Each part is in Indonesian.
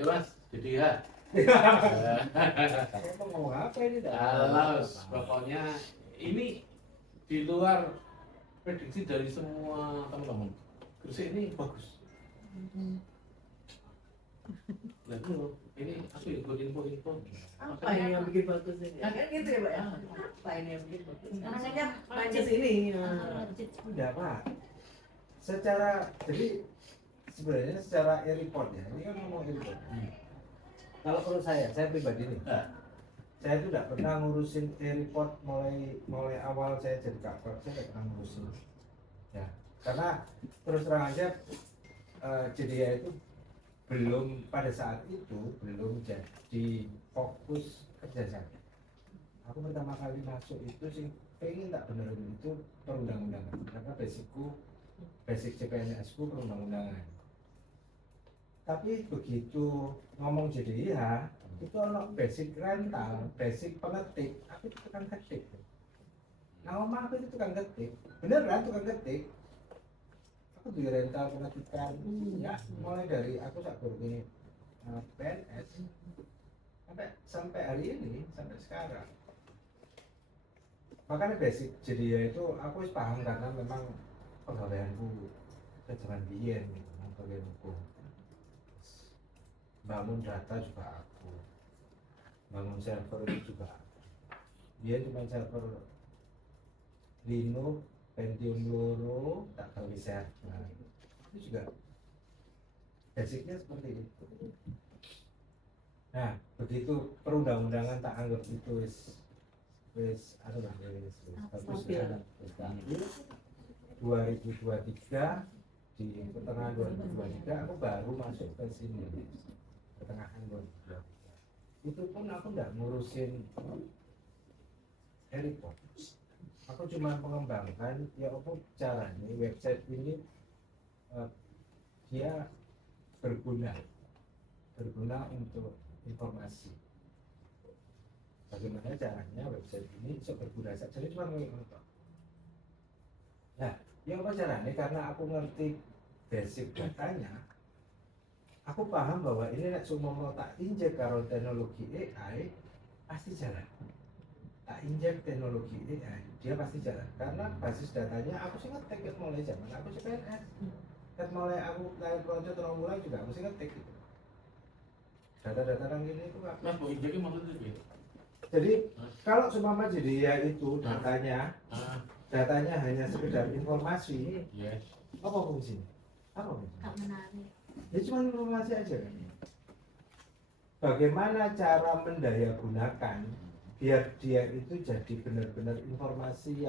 Ya Mas, jadi ya. Saya mau ngomong apa ini? Alah, pokoknya ini di luar prediksi dari semua teman-teman. Gresik ini bagus. Nah itu ini aku ikut info-info. Apa ini yang bikin bagus ini? Kan gitu ya Pak ya? Apa ini yang bikin bagus? Makanya budget ini. Enggak Pak. Jadi sebenarnya secara e-report ya, ini kan ngomong e-report. Kalau menurut saya pribadi nih, saya itu tidak pernah ngurusin e-report mulai awal saya jadi kakak, saya tidak pernah ngurusin. Ya, karena terus terang aja JDA itu belum pada saat itu belum jadi fokus kerja saya. Aku pertama kali masuk itu sih pengen tak bener itu perundang-undangan karena basic CPNS ku perundang-undangan. Tapi begitu ngomong JDIH itu ono basic rental, basic pengetik, aku itu tukang ketik. Nah omah aku itu tukang ketik, beneran tukang ketik. Aku di rental pengetikan, ya mulai dari aku sak ini PNS sampai hari ini sampai sekarang. Makanya basic JDIH itu aku wis paham karena memang pegawaianku zaman biyen gitu, pegawai hukum. Bangun data juga aku, bangun server itu juga aku. Dia cuma server Linux, Pentium loro, tak tahu server. Itu juga basicnya seperti itu. Nah, begitu perundang-undangan tak anggap itu wis bagus ya. 2023 di pertengahan 2023 aku baru masuk ke sini. Pertengahan 2023 itu pun aku nggak ngurusin e-report, aku cuma mengembangkan ya apa caranya website ini dia berguna untuk informasi, bagaimana caranya website ini bisa berguna saja. Jadi cuma ngomong. Nah ya apa caranya, karena aku ngerti basic datanya, aku paham bahwa ini nek mau tak injek karo teknologi AI pasti jalan. Tak injek teknologi AI dia pasti jalan karena basis datanya aku sih ngetik mulai zaman aku CPNS. Kan mulai aku lahir project terus mulai juga aku sih ngetik gitu. Data-data yang gini itu apa? Mas mau injeknya maksudnya gitu. Jadi kalau seumpama jadi ya itu datanya hanya sekedar informasi, Yes. apa fungsinya? Apa fungsinya? Gak menarik. Ya cuma informasi aja kan. Bagaimana cara mendayagunakan biar dia itu jadi benar-benar informasi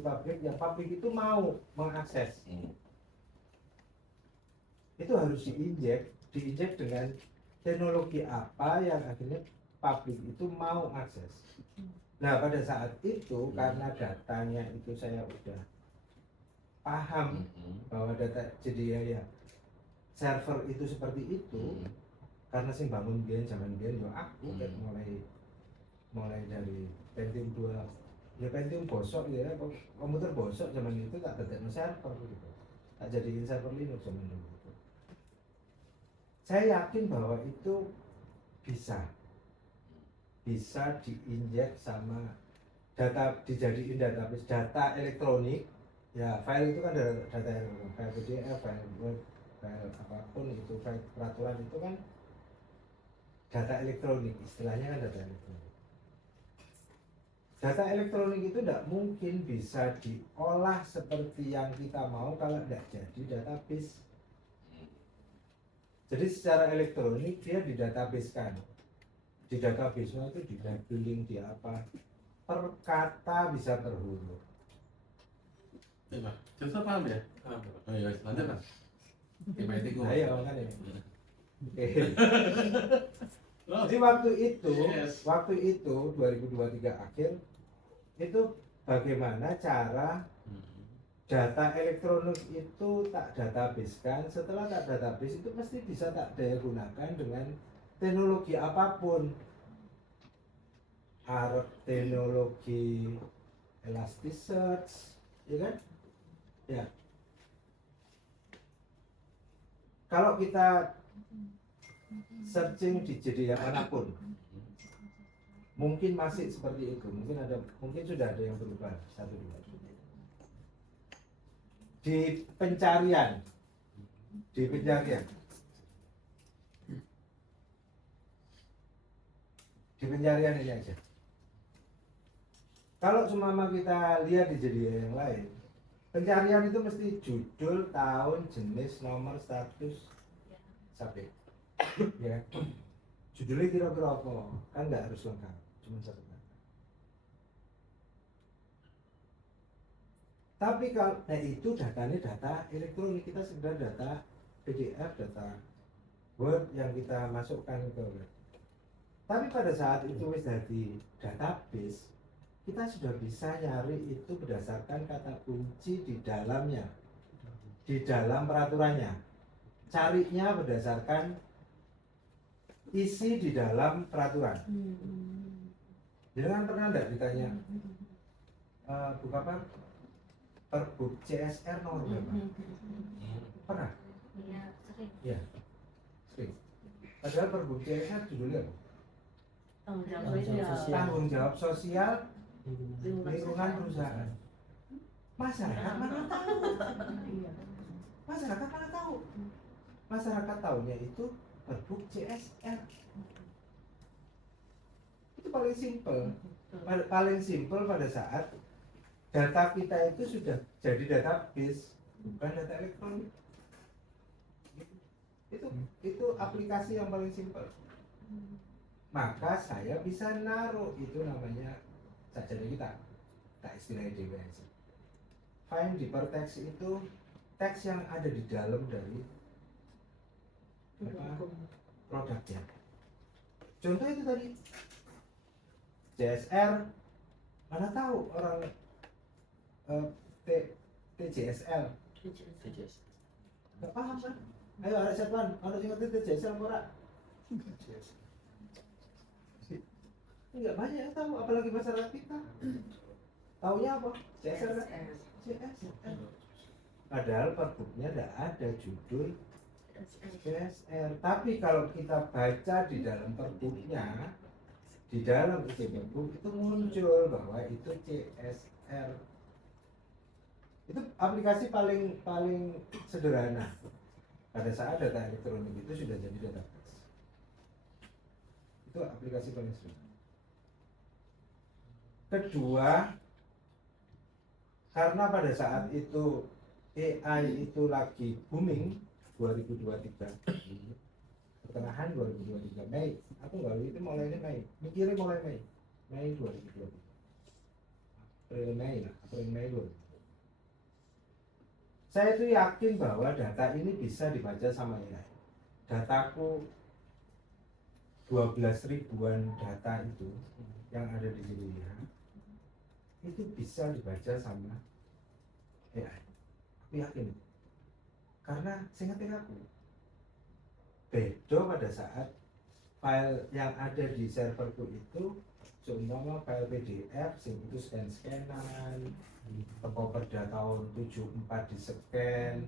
publik yang publik itu mau mengakses. Itu harus diinjek dengan teknologi apa yang akhirnya publik itu mau akses. Nah pada saat itu karena datanya itu saya udah paham bahwa data jadi ya server itu seperti itu, karena sih bangun biyen zaman biyen yo aku mulai dari Pentium 2 ya Pentium bosok ya komputer bosok zaman itu tak dadekno server gitu, tak jadiin server Linux zaman dulu gitu. Saya yakin bahwa itu bisa diinjek sama data, dijadiin database data elektronik ya. File itu kan data elektronik, file PDF, file Word, file apapun itu, file peraturan itu kan data elektronik, istilahnya kan data elektronik. Data elektronik itu tidak mungkin bisa diolah seperti yang kita mau kalau tidak jadi database. Jadi secara elektronik dia didatabase-kan. Di database-nya itu di labeling, di apa, per kata bisa per huruf. Ya Mas, cerita paham ya? Oh iya, lanjut Mas. Ayo kan ini. Oke. Jadi waktu itu 2023 akhir itu bagaimana cara data elektronik itu tak database kan. Setelah tak database itu mesti bisa tak daya gunakan dengan teknologi apapun, teknologi Elasticsearch, ya kan? Ya. Kalau kita searching di JDA manapun mungkin masih seperti itu, mungkin sudah ada yang berubah satu dua. Di pencarian ini aja. Kalau cuma kita lihat di JDA yang lain, pencarian itu mesti judul, tahun, jenis, nomor, status, sampai ya. Judulnya kira-kira apa? Kan nggak harus lengkap, cuma satu kata. Tapi kalau itu datanya data elektronik, kita sekedar data PDF, data Word yang kita masukkan ke web. Tapi pada saat itu wis dari database, kita sudah bisa nyari itu berdasarkan kata kunci di dalamnya, di dalam peraturannya. Carinya berdasarkan isi di dalam peraturan. Jadi kan pernah enggak ditanya buku apa? Perbuk CSR nomor berapa? Pernah? Iya, sering. Iya. Sering. Padahal perbuk CSR judulnya apa? Tanggung jawab sosial lingkungan perusahaan. Masyarakat mana tahu? Masyarakat mana tahu? Masyarakat tahunya itu perbuk CSR. Itu paling simpel pada saat data kita itu sudah jadi database, bukan data elektronik. Itu aplikasi yang paling simpel. Maka saya bisa naruh itu namanya sajadah kita, tak istilah DWS. Find deeper text itu teks yang ada di dalam dari produknya. Contoh itu tadi CSR, mana tahu orang TJSL nggak paham kan? Ayo ada siapaan, ada yang ngerti TJSL ora? Nggak banyak yang tahu, apalagi masyarakat kita. Taunya apa? CSR kan? CSR. Padahal perbuknya tidak ada judul CSR. Tapi kalau kita baca di dalam perbuknya, di dalam isi perbuk itu muncul bahwa itu CSR. Itu aplikasi paling sederhana. Pada saat data elektronik itu sudah jadi database. Itu aplikasi paling sederhana. Kedua, karena pada saat itu AI itu lagi booming 2023, pertengahan 2023 Mei, aku nggak itu mulainya Mei, mikirnya mulai Mei 2023, April Mei 2023. Saya itu yakin bahwa data ini bisa dibaca sama AI. Dataku 12 ribuan data itu yang ada di sini itu bisa dibaca sama AI. Aku yakin. Karena seingatnya aku beda pada saat file yang ada di serverku itu seumpama file PDF sing itu scan-scanan teko pada tahun 74 di scan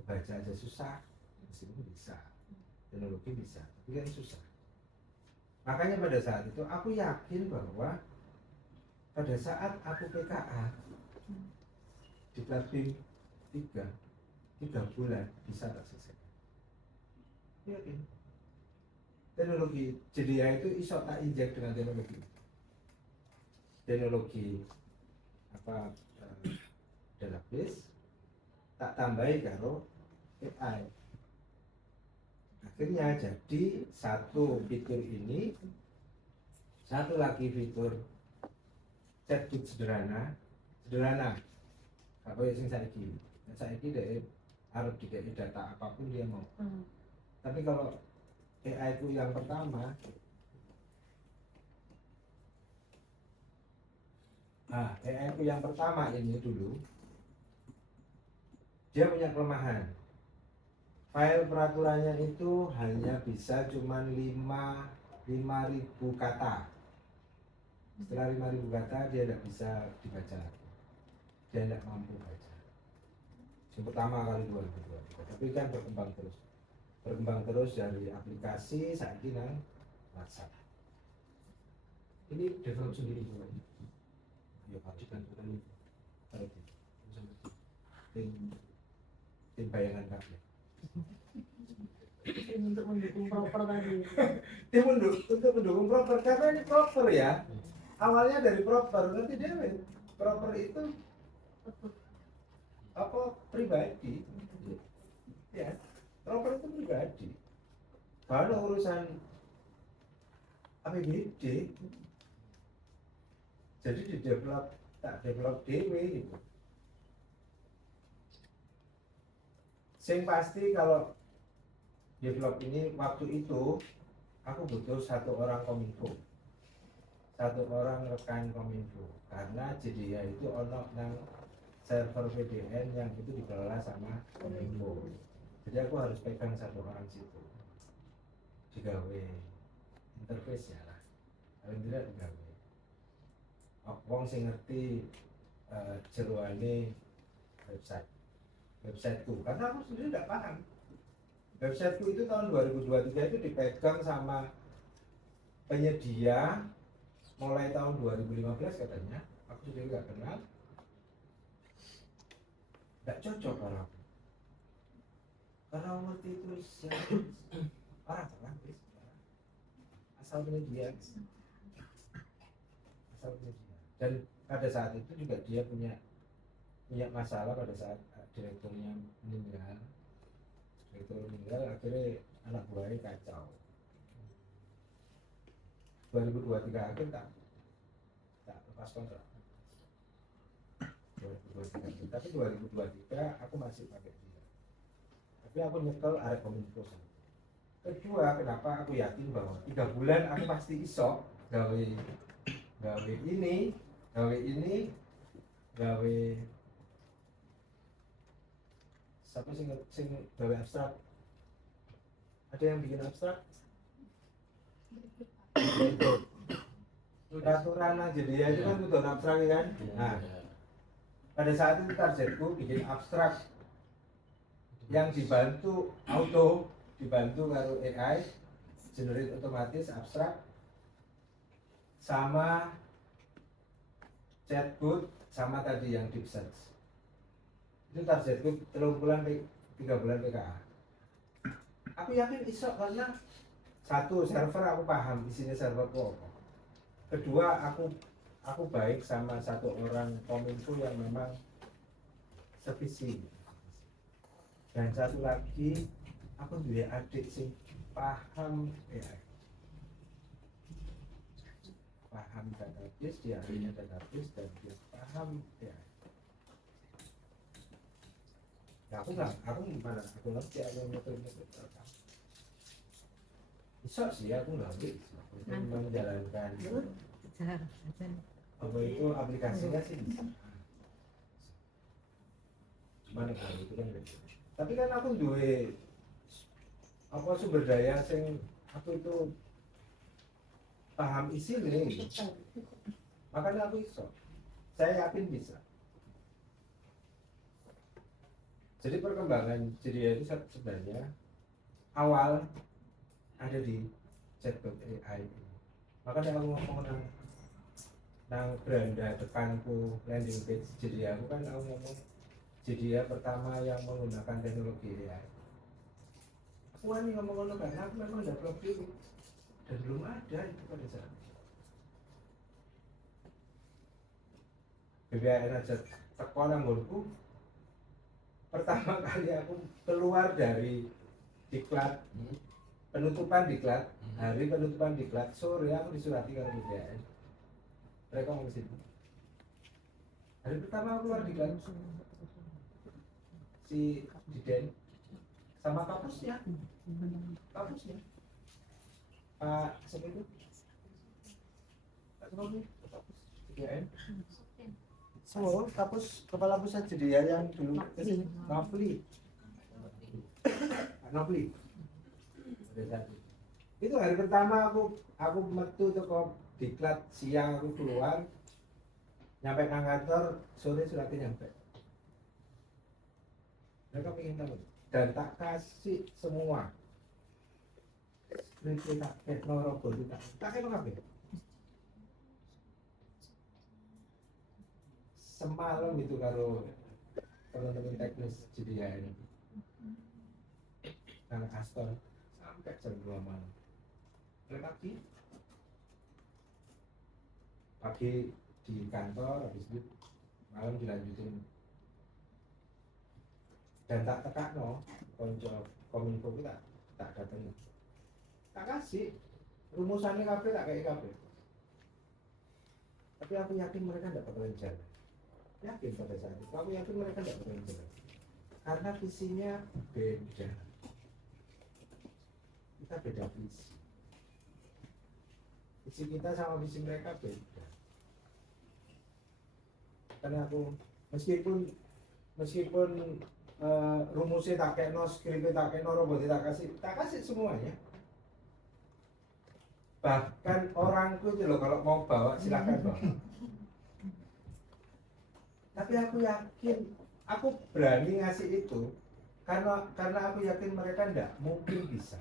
kebaca aja susah, mesin bisa, teknologi bisa, tapi kan susah. Makanya pada saat itu aku yakin bahwa pada saat aku PKA di Platin 3 bulan bisa tak selesai. Yakin. Teknologi JDA itu iso tak injek dengan teknologi apa database tak tambahi karo AI. Akhirnya jadi satu fitur ini, satu lagi fitur chatbot sederhana. Kalau yang saiki deh harus dikasih data apapun dia mau. Tapi kalau AI ku yang pertama, AI ku yang pertama ini dulu, dia punya kelemahan. File peraturannya itu hanya bisa cuma 5.000 kata. Setelah 5.000 kata dia tidak bisa dibaca, dia tidak mampu baca. Yang pertama kali 2023, tapi kan berkembang terus. berkembang terus dari aplikasi saat ini nang WhatsApp. Ini develop sendiri semua. Ya harus bantuan tim bayangan kami. Untuk mendukung proper tadi. Tim untuk mendukung proper karena ini proper ya. Awalnya dari proper, nanti dia proper itu apa pribadi. Ya, proper itu pribadi. Kalau urusan APBD, jadi di develop tak develop dewe gitu. Sing pasti kalau develop ini waktu itu aku butuh satu orang kominfo, satu orang rekan kominfo karena JDIA itu ono nang server VPN yang itu dikelola sama kominfo. Jadi aku harus pegang satu orang situ, digawe interface ya lah, paling tidak digawe. Wong sing ngerti jeroane websiteku, karena aku sendiri tidak paham. Websiteku itu tahun 2023 itu dipegang sama penyedia mulai tahun 2015 katanya. Aku sendiri nggak kenal, nggak cocok orang. Karena ngerti itu orang asal penyedia, dan pada saat itu juga dia punya masalah pada saat direkturnya meninggal. Akhirnya anak buahnya kacau. 2023 akhir tak lepas kontrak. 2023, tapi 2023 aku masih pakai dia. Tapi aku nyekel arek kominfo. Kedua, kenapa aku yakin bahwa 3 bulan aku pasti iso gawe ini, siapa sing gawe abstrak? Ada yang bikin abstrak? Peraturan jadi ya itu kan butuh abstrak kan? Nah, pada saat itu targetku bikin abstrak yang dibantu karo AI, generate otomatis abstrak sama chatbot sama tadi yang deep search. Itu targetku 3 bulan PKA. Aku yakin iso karena satu, server aku paham isinya serverku apa. Kedua, aku baik sama satu orang kominfo yang memang sevisi. Dan satu lagi, aku punya adik sing paham AI. Paham database, dia ahlinya database dan dia paham AI. Nah, aku ngerti aku ngerti. Bisa sih aku nggak bisa menjalankan apa itu aplikasinya sih bisa. Cuman kalau itu kan beda. Tapi kan aku duwe apa sumber daya sing aku itu paham isi nih. Makanya aku iso. Saya yakin bisa. Jadi perkembangan JDIA itu sebenarnya awal ada di chatbot AI. Makanya aku ngomong nang beranda depanku landing page JDIA, aku kan aku ngomong JDIA pertama yang menggunakan teknologi AI. Aku kan ngomong karena aku memang develop dulu dan belum ada itu pada saat itu. BBAN aja teko nang nggonku. Pertama kali aku keluar dari diklat, penutupan diklat, hari penutupan diklat, sore aku disurati karo BBAN. Mereka mau kesini. Hari pertama aku keluar diklat, si Diden sama kapusnya, Pak siapa itu? Pak Sofi, BBAN. So, kapus kepala pusat JDIA yang dulu kesini, Nofli. Itu hari pertama aku metu toko diklat siang, aku keluar nyampe nang kantor sore sudah nyampe. Mereka pengen tahu dan tak kasih semua skripnya tak ketno robot tak ketno kabeh. Semalam itu karo teman-teman teknis JDIN anak Aston sampai jam 2 malam. Mulai pagi di kantor, habis itu malam dilanjutin. Dan tak tekakno konco kominfo kita tak datang. Tak kasih rumusannya kabeh tak kayak kabeh. Tapi aku yakin mereka tidak bakalan jalan. Yakin pada saat itu, aku yakin mereka tidak bakalan jalan. Karena visinya beda. Kita beda visi. Visi kita sama visi mereka beda. Karena aku meskipun rumusnya tak keno, skripnya tak keno, robotnya tak kasih semuanya. Bahkan orangku itu loh kalau mau bawa silakan bawa. Tapi aku yakin, aku berani ngasih itu karena aku yakin mereka tidak mungkin bisa.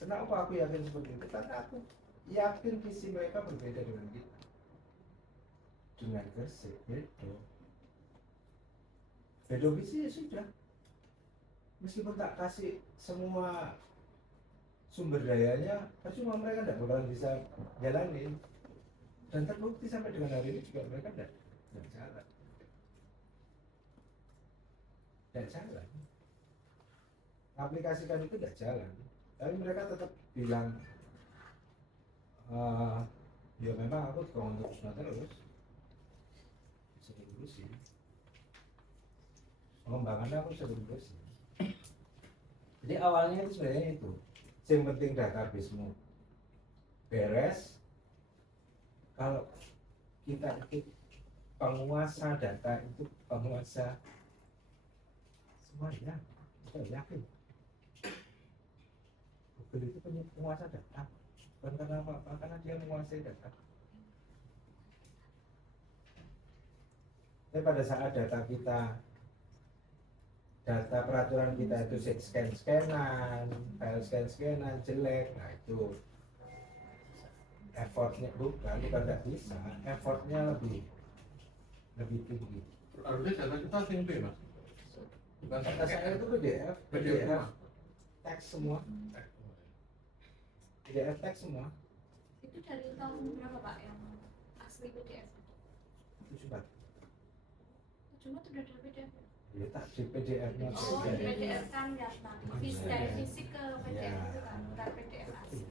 Kenapa aku yakin seperti itu? Karena aku yakin visi mereka berbeda dengan kita. Dengan Gresik, beda visi ya sudah. Meskipun tak kasih semua sumber dayanya, percuma mereka tidak bakalan bisa jalanin. Dan terbukti sampai dengan hari ini juga mereka tidak jalan. Tidak jalan. Aplikasikan itu tidak jalan. Tapi mereka tetap bilang, ya memang aku juga terus bisa diurusin. Pengembangannya aku bisa diurusin. Jadi awalnya itu sebenarnya itu. Yang penting database-mu beres. Kalau kita itu penguasa data itu penguasa semuanya, kita yakin. Google itu penguasa data, bukan karena apa-apa, karena dia menguasai data. Tapi pada saat data peraturan kita itu scan-scanan, file scan-scanan jelek, nah itu effortnya bukan tidak bisa, effortnya lebih tinggi. Harusnya data kita SMP mas. Bukan Data saya itu PDF teks semua. PDF teks semua. Itu dari tahun berapa Pak yang asli PDF? Itu coba. Cuma sudah ada PDF. Ya tak di PDF-nya. Oh, di PDF kan ya dari fisik ke PDF itu kan, bukan PDF asli.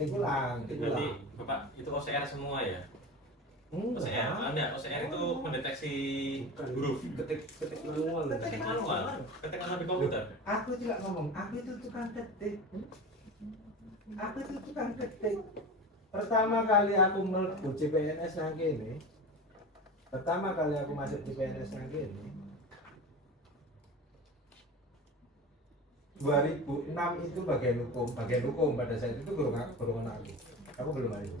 Ulang. Berarti Bapak itu OCR semua ya? OCR, OCR itu mendeteksi huruf. Ketik manual. Ketik manual, ketik manual di komputer. Aku tidak ngomong, aku itu tukang ketik. Pertama kali aku mlebu CPNS nang kene. Pertama kali aku masuk CPNS nang kene. 2006 itu bagian hukum pada saat itu belum aku belum ada.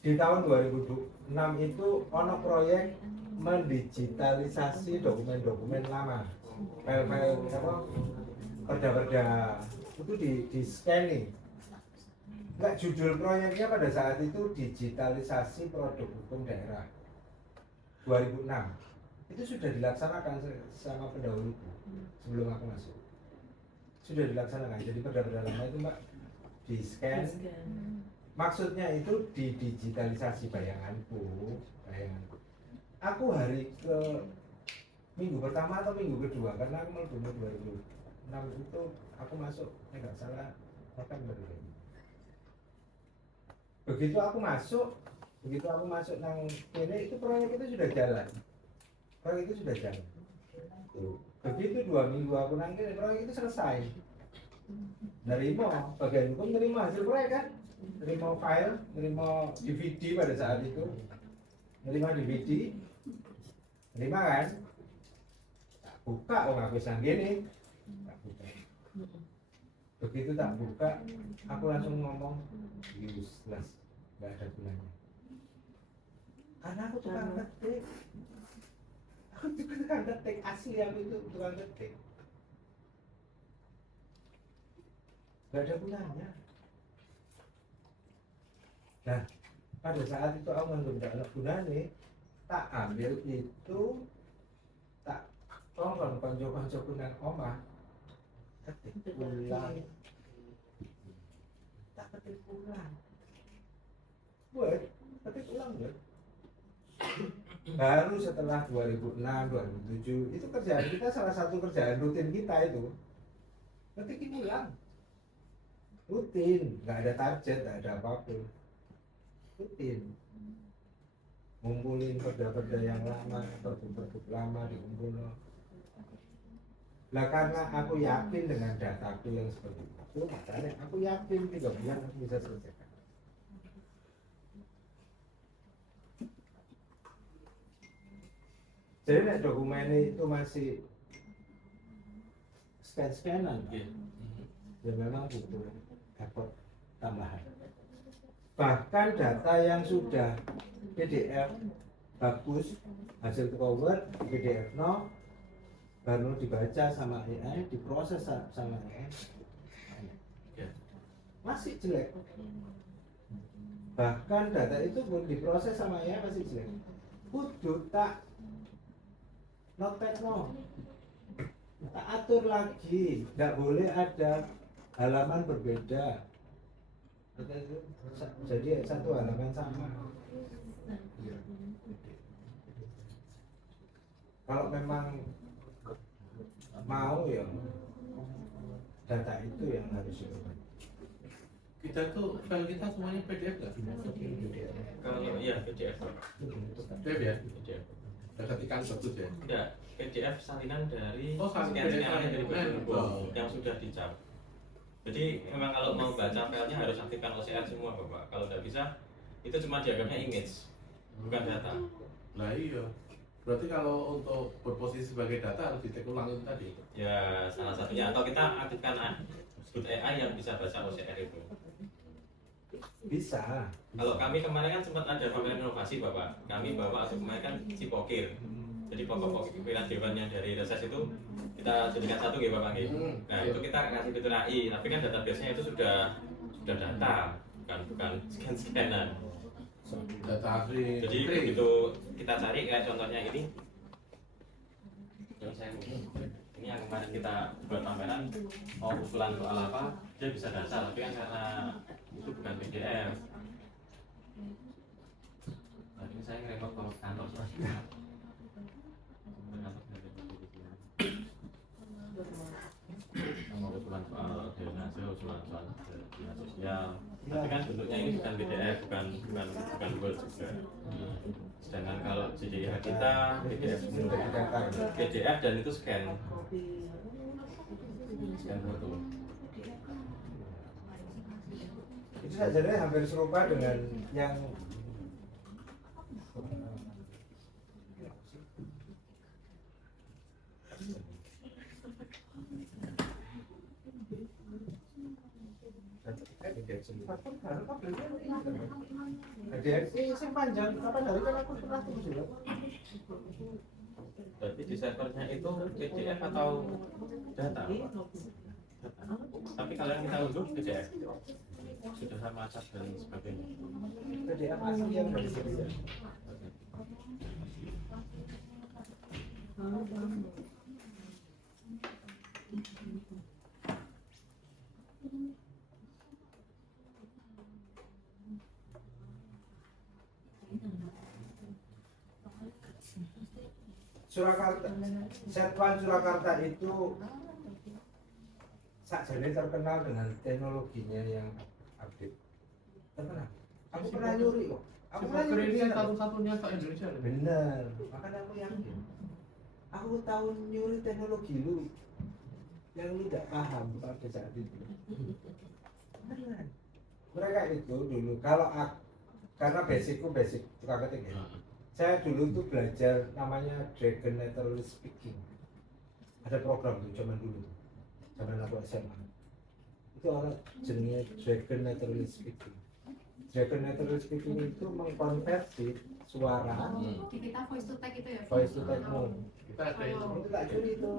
Di tahun 2006 itu ono proyek mendigitalisasi dokumen-dokumen lama, file-file apa, perda-perda itu di scanning. Enggak, judul proyeknya pada saat itu digitalisasi produk hukum daerah 2006. Itu sudah dilaksanakan sama pendahuluku sebelum aku masuk. Sudah dilaksanakan, jadi perda-perda lama itu mbak di scan. Maksudnya itu didigitalisasi bayanganku. Aku hari ke minggu pertama atau minggu kedua, karena aku mlebu 2006 itu aku masuk, nggak salah makan baru. Begitu aku masuk nang kene itu proyek itu sudah jalan. Begitu 2 minggu aku nang kene proyek itu selesai. Nerima bagian hukum, nerima hasil proyek kan, nerima file, nerima DVD pada saat itu, nerima DVD, nerima kan, tak buka orang aku sang gini, tak buka. Begitu tak buka, aku langsung ngomong useless, nggak ada gunanya. Karena aku tukang ketik, asli aku itu tukang ketik. nggak ada gunanya. Nah, pada saat itu aku nganggep nggak ada gunanya, tak ambil itu, tak tolong konco-koncoku nang omah, ketik ulang, tak ketik ulang, buat ketik ulang buat. Baru setelah 2006, 2007 itu kerjaan kita, salah satu kerjaan rutin kita itu ketik ulang, rutin, nggak ada target, nggak ada apapun, rutin. Ngumpulin perda-perda yang lama, pergub-pergub lama dikumpulin. Lah karena aku yakin dengan dataku yang seperti itu, makanya aku yakin 3 bulan aku bisa selesaikan. Jadi nek dokumen itu masih scan-scanan, ya memang butuh effort tambahan. Bahkan data yang sudah PDF bagus, hasil cover PDF no, baru dibaca sama AI, diproses sama AI, masih jelek. Bahkan data itu pun diproses sama AI masih jelek. Kudu tak notek no, tak atur lagi, tidak boleh ada halaman berbeda. Jadi satu halaman sama. Kalau memang mau ya data itu yang harus diubah. Kita tuh file kita semuanya PDF nggak? Kalau iya PDF. PDF ya? PDF. Ada ketikan bagus ya? Enggak, PDF salinan dari Oh, salinan scan-scan dari PDF. buku yang sudah dicap. Jadi memang kalau mau baca filenya harus aktifkan OCR semua Bapak. Kalau tidak bisa, itu cuma dianggapnya image, bukan data. Nah iya. Berarti kalau untuk berposisi sebagai data harus dicek ulang itu tadi. Ya salah satunya, atau kita aktifkan Scout AI yang bisa baca OCR itu. Bisa. Kalau kami kemarin kan sempat ada pameran inovasi Bapak. Kami bawa kemarin kan Cipokir. Jadi pokok-pokok pimpinan dewan yang dari reses itu kita jadikan satu ya Bapak. Nah itu kita kasih fitur AI, tapi kan database-nya itu sudah data, bukan scan-scanan. Data asli. Jadi begitu kita cari kayak contohnya ini. Ini yang kemarin kita buat pameran, mau usulan soal apa, dia bisa data, tapi kan karena itu bukan PDF. Nah ini saya ngerepot kalau ke kantor soalnya. Mau usulan soal drainase, usulan soal dinas sosial. Tapi kan bentuknya ini bukan PDF, bukan Word juga. Sedangkan kalau JDH kita PDF semua, PDF dan itu scan foto. Itu saja hampir serupa dengan yang panjang apa dari kan aku pernah tulis juga. Berarti di servernya itu PDF atau data? Tapi kalau yang kita unduh PDF sudah sama cas dan sebagainya. PDF asli yang dari sini. Surakarta, Setwan Surakarta itu sakjane terkenal dengan teknologinya yang update. Terkenal. Aku pernah nyuri kok. Aku pernah nyuri ini satu-satunya ke Indonesia. bener. Makanya aku yakin. Aku tahu nyuri teknologi lu yang lu tidak paham pada saat itu. Beneran. Mereka itu dulu kalau aku, karena basicku basic tukang ketik ya. Saya dulu tuh belajar namanya Dragon Naturally Speaking. Ada program tuh zaman dulu, zaman aku SMA. Itu orang jenisnya Dragon Naturally Speaking. Dragon Naturally Speaking itu mengkonversi suara Di kita voice to text itu ya? voice to text mu. Kita ada itu. Itu tak curi itu.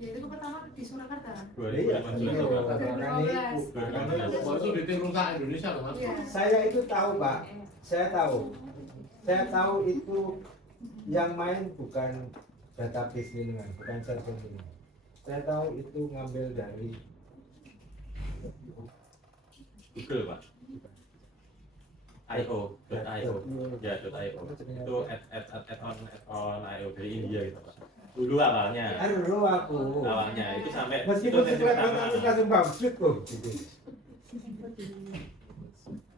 Ya itu pertama di Surakarta. Iya, 2015. Oh, itu ditiru ke Indonesia loh mas. Iya. saya itu tahu Pak, saya tahu itu yang main bukan database lingkungan, bukan server lingkungan. Saya tahu itu ngambil dari Google Pak. IO, .io, ya .io. Itu on IO dari India gitu Pak. Dulu awalnya, Aduh aku. itu sampai Meskipun sesi sesuai pertama. dengan langsung bangsut kok gitu.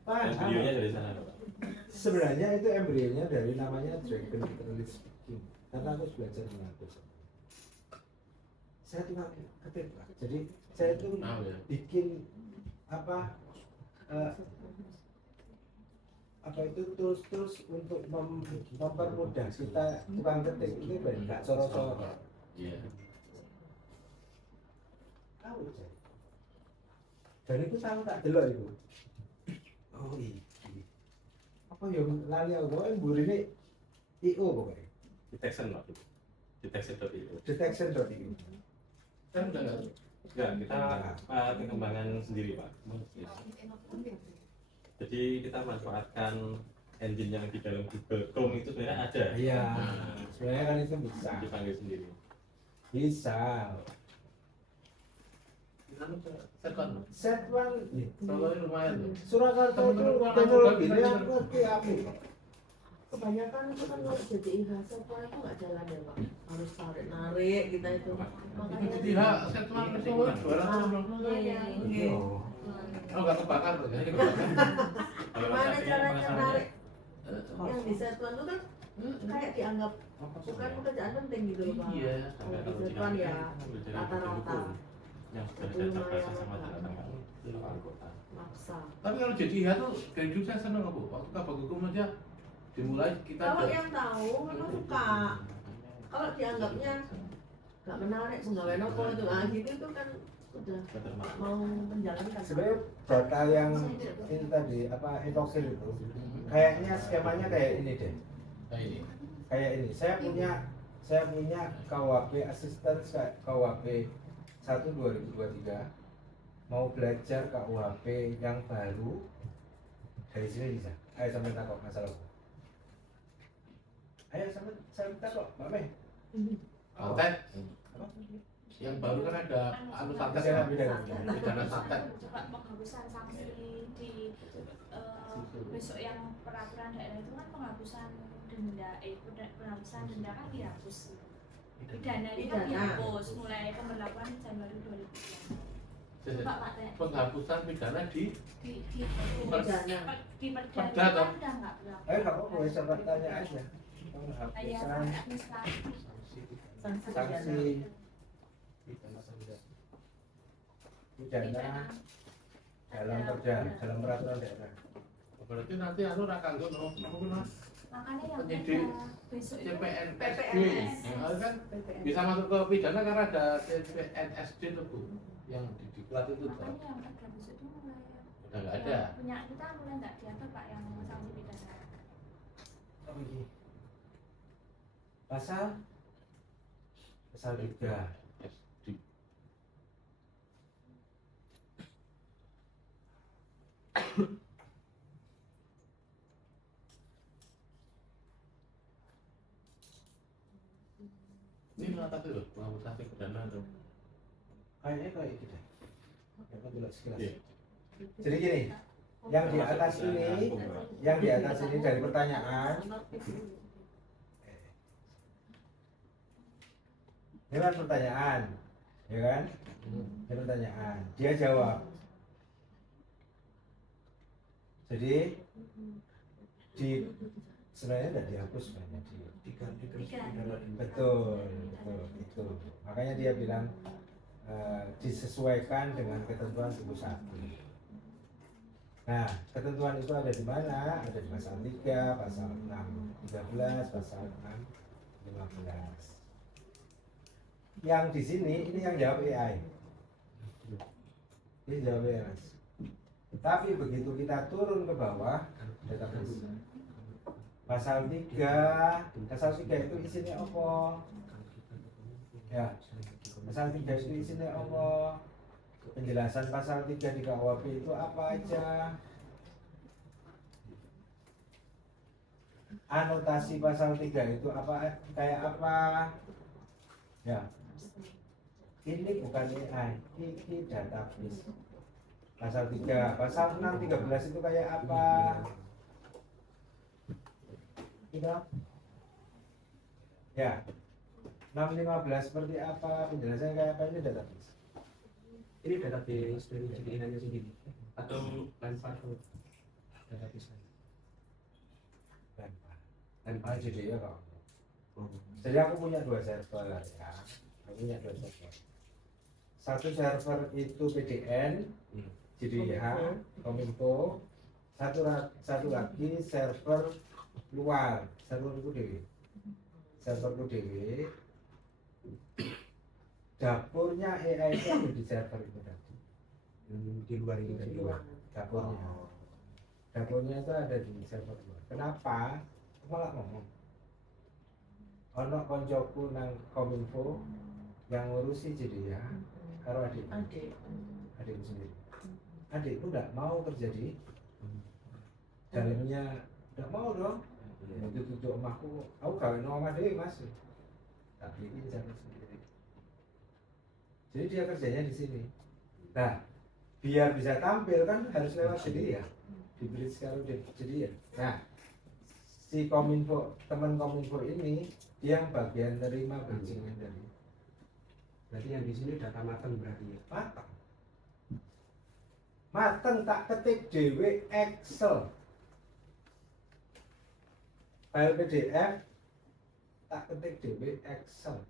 Pak, Dan videonya dari sana Pak. sebenarnya itu embrionya dari namanya Dragon Literally Speaking. Karena aku belajar menghapus. Saya tuh ketik Pak. Jadi saya tuh Tahu ya. bikin apa apa itu tools untuk mempermudah kita tukang ketik ini nggak coro-coro. Iya. Tahu saya. Dan itu tahu tak delok itu. Oh iya. Apa ya lali aku pokoknya burine IO pokoknya. Detection Pak. Detection.io. Detection.io. Kan udah nggak. Enggak, kita pengembangan sendiri Pak. Jadi kita manfaatkan engine yang di dalam Google Chrome itu sebenarnya ada. Iya. Sebenarnya kan itu bisa. Dipanggil sendiri. Bisa. Anu second. Set one nih. Solo ini lumayan loh. Surakarta itu Temen-temen gua teknologi langsung ini belajar. aku ngerti api. Kebanyakan itu kan kalau jadi IHSA itu nggak jalan ya Pak. Harus tarik-narik kita itu. Itu Makanya jadi hak setelah itu 200 Iya. Oh. Oh nggak kebakar loh. Jadi kebakar. Kalau Gimana masaknya, caranya pemasangannya, narik? Yang di satuan itu kan kayak dianggap bukan pekerjaan penting gitu loh Pak. Iya. sampai Kalau kalau di satuan ya Cikampek, rata-rata yang sudah data bahasa sama dengan anggota. maksa. Tapi kalau jadi hak tuh dari dulu saya seneng apa? Waktu kabar hukum aja dimulai kita Kalau yang tahu memang suka. Kalau dianggapnya nggak menarik, penggawean apa itu, gitu itu kan udah mau menjalankan. Sebenarnya data yang ini tadi apa etoksil itu kayaknya skemanya kayak ini deh. Nah ini. Kayak ini. Saya punya KUHP assistance KUHP 1 2023 mau belajar KUHP yang baru dari sini bisa. Ayo sampai takut masalah. Ayo sampai takut, Mbak Mei. Santet. Yang baru kan ada anu santet ya. Pidana santet. Coba penghapusan sanksi di besok yang peraturan daerah itu kan penghapusan denda, penghapusan denda kan dihapus. Pidana itu kan dihapus mulai pemberlakuan Januari 2003. Coba Pak Teh. Penghapusan pidana di Pidana. Di Perda, perda toh? kan udah nggak berlaku. Ayo nggak apa-apa, coba tanya aja. Kayak Penghapusan administrasi. sanksi pidana dalam peraturan daerah. berarti nanti anu ra kanggo no. Makanya yang Penyidik perda besok itu CPNSD. Nah, kan bisa masuk ke pidana karena ada CPNSD tuh Bu yang di diklat itu tuh. makanya yang perda besok itu mulai Udah nggak ada. punya kita mulai nggak diatur Pak yang sanksi pidana. Oh, ini. Pasal 3. SD. Ini rata tuh loh, penghapusan pidana tuh. Kayaknya kayak gitu deh. Ya, kan jelas sekilas. Iya. Jadi gini, yang di atas ini dari pertanyaan. Ini kan pertanyaan, ya kan? Ini pertanyaan. Dia jawab. Jadi di sebenarnya tidak dihapus banyak diganti terus. Betul, itu. Makanya dia bilang disesuaikan dengan ketentuan buku 1. Nah, ketentuan itu ada di mana? Ada di pasal 3, pasal 6, 13, pasal 6, 15. Yang di sini ini yang jawab AI. Ini jawab AI, Mas. Tapi begitu kita turun ke bawah, database. Pasal 3 itu isinya apa? Ya, Pasal 3 itu isinya Allah. Penjelasan pasal 3 di KUHP itu apa aja? Anotasi pasal 3 itu apa, kayak apa? Ya. Ini bukan AI, ini database. Pasal 3, pasal 6, 13 itu kayak apa? Gitu. Ya. 6, 15 seperti apa? Penjelasannya kayak apa? Ini database. Ini database dari JDI-nya sendiri atau lempar ke database lain? Lempar jadi ya kok. Jadi aku punya 2 server ya. Aku punya 2 server. Satu server itu PDN, JDH, Kominfo. Satu lagi server luar, serverku dewi. Serverku dewi. Dapurnya AI itu ada di server itu tadi. Di luar ini Di tadi. luar dapurnya. Dapurnya itu ada di server luar. Kenapa? Aku malah ngomong. Ono koncoku nang Kominfo yang ngurusi jadi ya. Karo adikku sendiri. Adikku enggak mau kerja di dalamnya, enggak mau dong. Itu omahku, aku gawe nang omah dhewe Mas. Tak bikin server sendiri. Jadi dia kerjanya di sini. Nah, biar bisa tampil kan harus lewat jadi ya. Di bridge kalau jadi ya. Nah, si Kominfo, teman Kominfo ini dia yang bagian terima bridging-nya dari. Berarti yang di sini data matang berarti ya. Mateng tak ketik dhewe Excel. File PDF tak ketik dhewe Excel.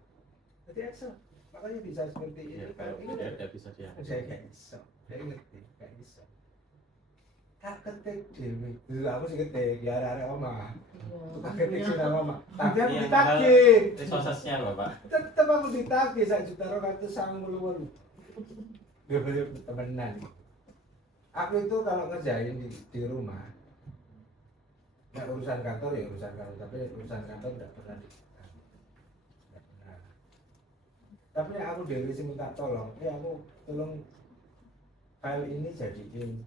Jadi Excel. Makanya bisa seperti ini. Kalau ini Udah bisa dia. saya kayak iso. Saya ngerti kayak iso. Tak ketik dhewe. Dulu aku sih ketik ya arek omah. Tak ketik sih nang omah. Tapi aku Yang ditagih. Resourcesnya Bapak. Tetep aku ditagih 1.298.000. Bener-bener temenan. Aku itu kalau ngerjain di rumah, nah urusan kantor ya urusan kantor, tapi urusan kantor tidak pernah tidak pernah. Tapi aku dewi sih minta tolong, aku tolong file ini jadiin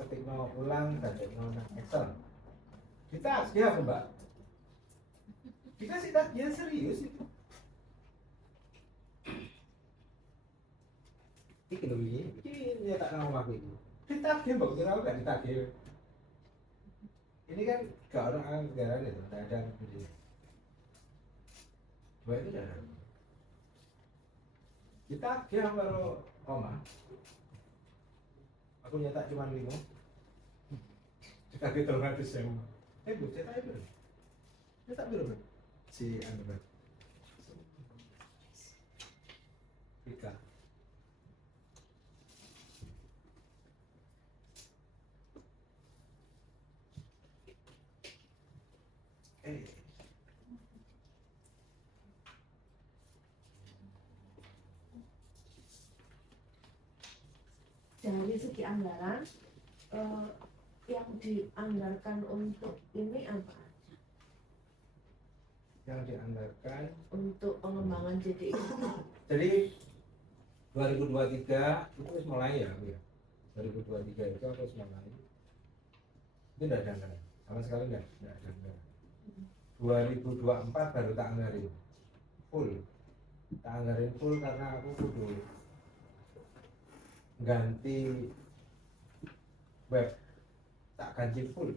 ketik mau ulang dan mau Excel. Ditagih aku Mbak. Dikasih tagihan serius itu. Ini loh ini. Ini ya tak nama aku itu. Ditagih Mbak, kira aku gak ditagih. Ini kan gak orang anggaran itu, tak ada begini. Mbak itu dah. Ditagih kalau Oma. Aku nyetak cuma 5. Ditagih 300.000. Bu, cetak itu. Cetak berapa? Si Angga. Pika. Dari segi anggaran yang dianggarkan untuk ini apa aja? Yang dianggarkan Untuk pengembangan JDI. jadi 2023 itu harus mulai ya, Bu ya. 2023 itu harus mulai. Itu tidak ada anggaran, sama sekali tidak ada anggaran. 2024 baru tak anggarin full. Tak anggarin full karena aku kudu ganti web, tak ganti full.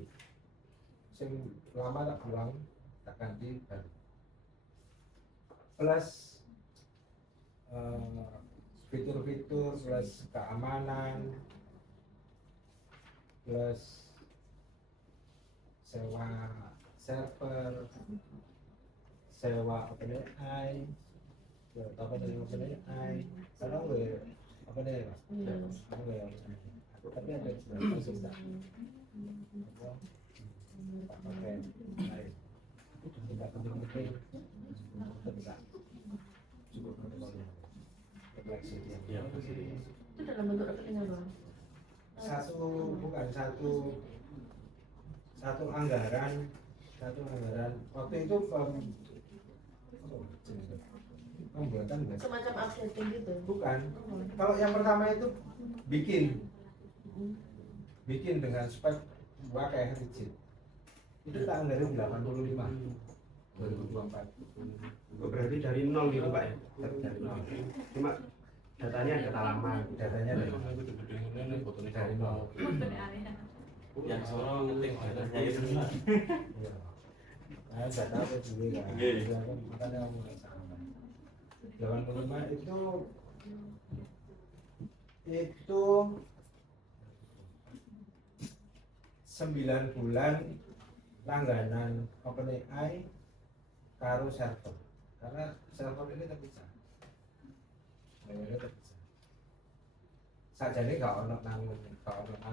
Sing lama tak pulang, tak ganti baru. Plus fitur-fitur, plus keamanan, plus sewa server, sewa OpenAI, apa dari OpenAI, sekarang gue apa nih Mas? Aku gue yang tapi ada beberapa sistem apa tak pakai lain, tidak penting-penting tetap cukup protokolnya refleksi Ya. Itu dalam bentuk rekening apa? satu anggaran waktu itu pembuatan enggak. Semacam updating gitu. Bukan. Kalau yang pertama itu bikin dengan spek pakai rigid. Itu tak anggarin 85 2024. Oh, berarti dari nol gitu Pak ya? Dari nol. Cuma datanya data lama. Datanya dari nol. Dari nol. Yang Soro ngetik datanya itu. Iya. Nah, data apa dulu kan? Iya. Iya, kan, makanya kamu nggak sama. 85 itu 9 bulan langganan OpenAI karo server, karena server ini terpisah. Ini terpisah. Saja ini nggak ono nang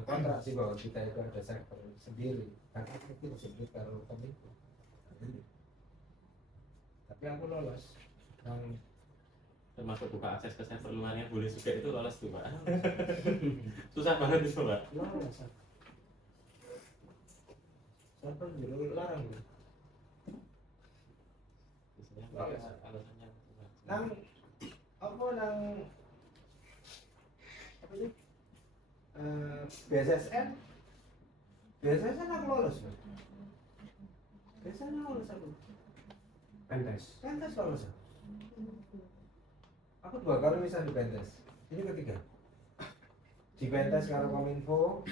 kontrak sih bahwa kita itu ada server sendiri, karena itu disebut karo Kominfo. Tapi aku lolos nang Termasuk buka akses ke server luarnya boleh juga, itu lolos tuh Pak. Susah banget itu Pak. lolos. Server dulu larang gitu. Biasanya alasannya Nang apa nang apa sih? BSSN aku lolos Mas. BSSN lolos aku. Pentes. Pentes lolos aku. Aku 2 kali bisa di Pentes. Ini ketiga. Di Pentes karo Kominfo,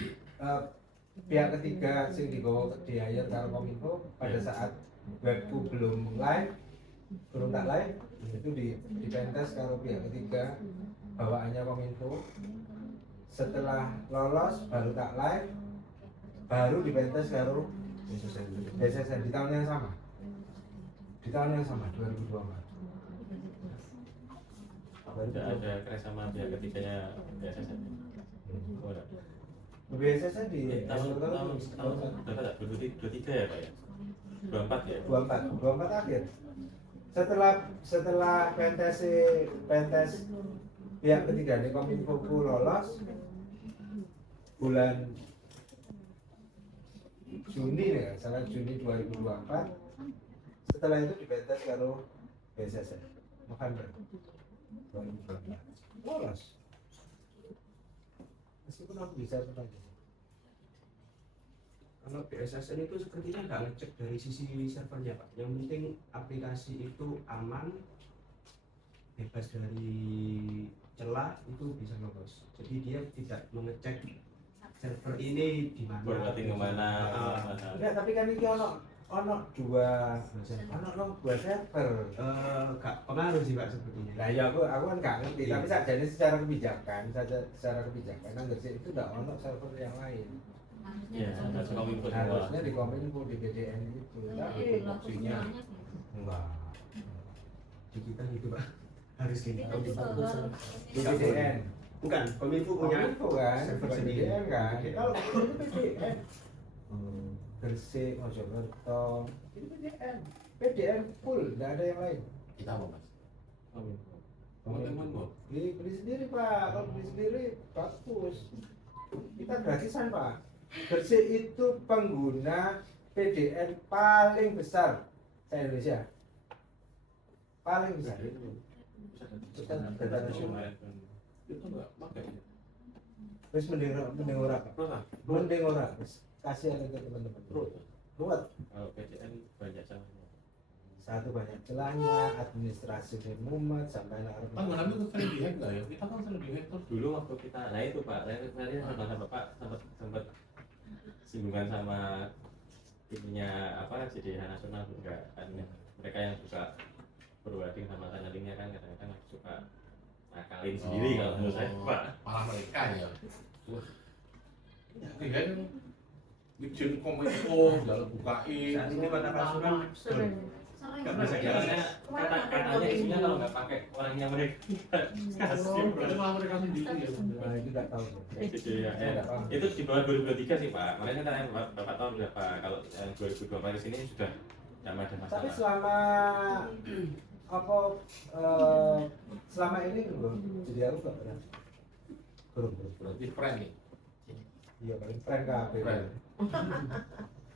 pihak ketiga sing digawa di hire karo Kominfo pada saat webku belum live, tak live, itu di Pentes karo pihak ketiga bawaannya Kominfo. Setelah lolos baru tak live, baru di Pentes karo BSSN di tahun yang sama. Di tahun yang sama 2024. tidak ada kerjasama pihak ketiganya BSSN. Oh, ada. BSSN di tahun berapa tak? 23 ya Pak ya? 24 ya? 24 akhir. Setelah Pentes pihak ketiga nih Kominfo lolos bulan Juni ya, salah Juni 2024. Setelah itu di Pentes karo BSSN November 2024 lolos. Meskipun aku bisa bertanya. Kalau BSSN itu sepertinya nggak ngecek dari sisi servernya Pak. Yang penting aplikasi itu aman, bebas dari celah, itu bisa lolos. Jadi dia tidak mengecek server ini di mana. Berarti kemana? Enggak, tapi kan ini ono dua server. Nggak pengaruh sih Pak sepertinya. Nah ya aku kan nggak ngerti, Iya. tapi jadi secara kebijakan anggar itu udah ono server yang lain. Ya, harus Kominfo semua. Harusnya di Kominfo di BDN itu, tapi opsinya enggak. Di kita gitu Pak. Harus gitu. Kita juga harus Di BDN. Bukan, Kominfo punya Kominfo kan, server bukan sendiri. BDN kan. Kalau itu BDN. Gresik, Mojokerto, itu BDN full, nggak ada yang lain. Kita apa Mas? Kominfo. Teman-teman Beli sendiri Pak, kalau beli sendiri bagus. Kita gratisan Pak. Gresik itu pengguna PDN paling besar se-Indonesia. Paling besar. Kita data nasional. itu enggak pakai. Terus mending ora Pak. Terus ah, Mending ora. Kasih aja ke teman-teman. terus. Ruwet. Kalau PDN banyak salahnya. Satu banyak celahnya, administrasi mumet sampai anak Kan mana itu sering dihack nggak ya? Kita kan sering dihack terus. Dulu waktu kita, nah itu Pak, saya sama Bapak sempat singgungan sama timnya apa JDH nasional juga kan, mereka yang suka berwording sama tanya linknya kan kadang-kadang suka nakalin sendiri kalau menurut saya Pak. Malah mereka ya. Wah. Dihack bikin Kominfo, jalan bukain. Saat ini Kota Pasuruan Sering. nggak bisa Katanya katanya isinya kalau nggak pakai orangnya mereka kasih. Berarti malah mereka sendiri ya. Nah, itu nggak tahu. Itu di bawah 2023 sih Pak. Makanya kan Bapak tahu berapa kalau yang 2024 sini sudah tidak ada Tapi masalah. selama apa selama ini belum, jadi aku nggak pernah. Belum. Berarti friend nih. Iya paling friend KB. Friend.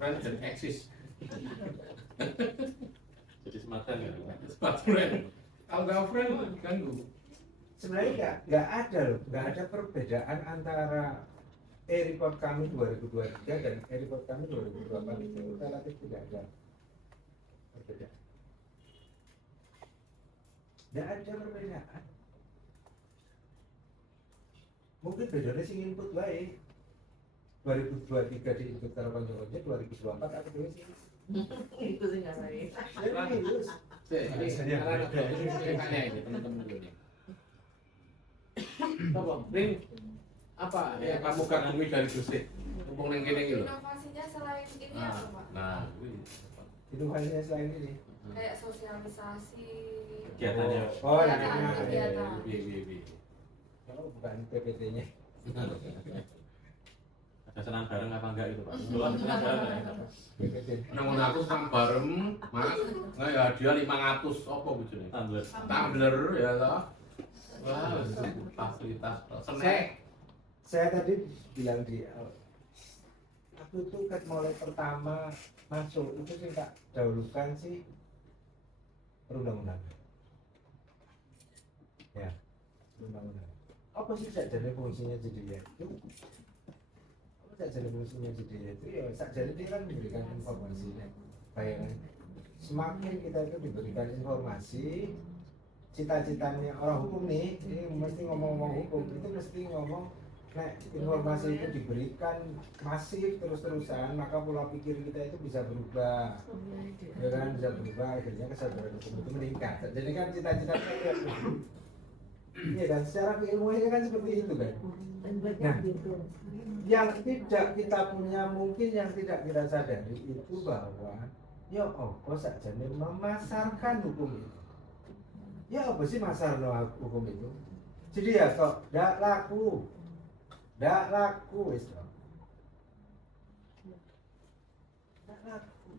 Friend dan eksis. Jadi semacam ya. Smart friend. Kalau nggak offline itu diganggu. Sebenarnya nggak ada perbedaan antara e-report kami 2023 dan e-report kami 2024 itu relatif tidak ada perbedaan. Tidak ada perbedaan. Mungkin bedanya sing input baik. 2023 di input karo konco-konco, 2024 aku dhewe sih. Itu sih nggak baik. Ini tanya ini teman-teman dulu nih. Apa? Ring apa yang kamu kagumi dari Gusik? Mumpung neng kene iki lho. Inovasinya selain ini Nah, apa Pak? nah, kuwi. Itu hanya selain ini. Kayak sosialisasi. Kegiatannya. Oh, yang Kegiatan, ini. kegiatan. Bi. Oh, bukan PPT-nya. Ada senam bareng apa enggak itu Pak? Belum ada senam bareng enggak ya? PPT. Nang aku sang bareng, Mas. Nggak ya dia 500 apa bojone? Tumbler. Tumbler ya toh. Wah, fasilitas snack. Saya tadi bilang di aku tuh kan mulai pertama masuk itu sih tak dahulukan sih perundang-undangan. Ya, perundang-undangan. Apa sih sakjane fungsinya jadi itu? Apa sakjane fungsinya jadi itu? Ya sakjane dia kan memberikan informasi. Bayangan semakin kita itu diberikan informasi, cita-citanya orang hukum nih, ini mesti ngomong-ngomong hukum, itu mesti ngomong nek informasi itu diberikan masif terus-terusan, maka pola pikir kita itu bisa berubah, ya kan, bisa berubah, akhirnya kesadaran hukum itu meningkat. Jadi kan cita-citanya itu, iya, dan secara keilmuannya kan seperti itu kan. Nah, yang tidak kita punya, mungkin yang tidak kita sadari itu bahwa ya apa saja memasarkan hukum itu. Ya apa sih masar hukum itu? Jadi ya kok tidak laku wis dong. Nggak laku.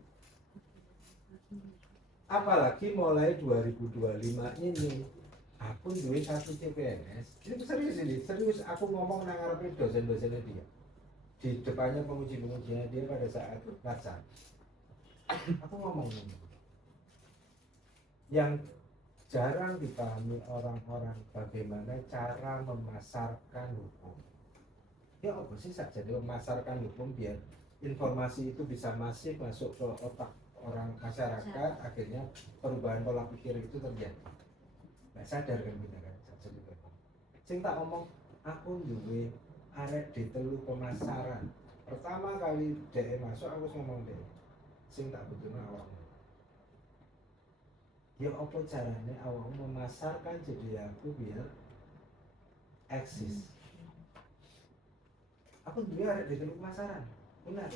Apalagi mulai 2025 ini, aku duit satu CPNS. Ini serius aku ngomong nang ngarepe dosen-dosennya dia. Di depannya penguji-pengujinya dia pada saat ngajar. Aku ngomong ini. Yang jarang dipahami orang-orang bagaimana cara memasarkan hukum. Ya apa sih saja memasarkan hukum biar informasi itu bisa masif masuk ke otak orang masyarakat, akhirnya perubahan pola pikir itu terjadi. Nggak sadar kan kita kan sebetulnya. Sing tak omong aku duwe arek di telu pemasaran. Pertama kali DE masuk aku ngomong DE. Sing tak butuhna awakmu. Ya apa caranya awakmu memasarkan jadi aku biar eksis. Aku juga ada di telu pemasaran. Benar.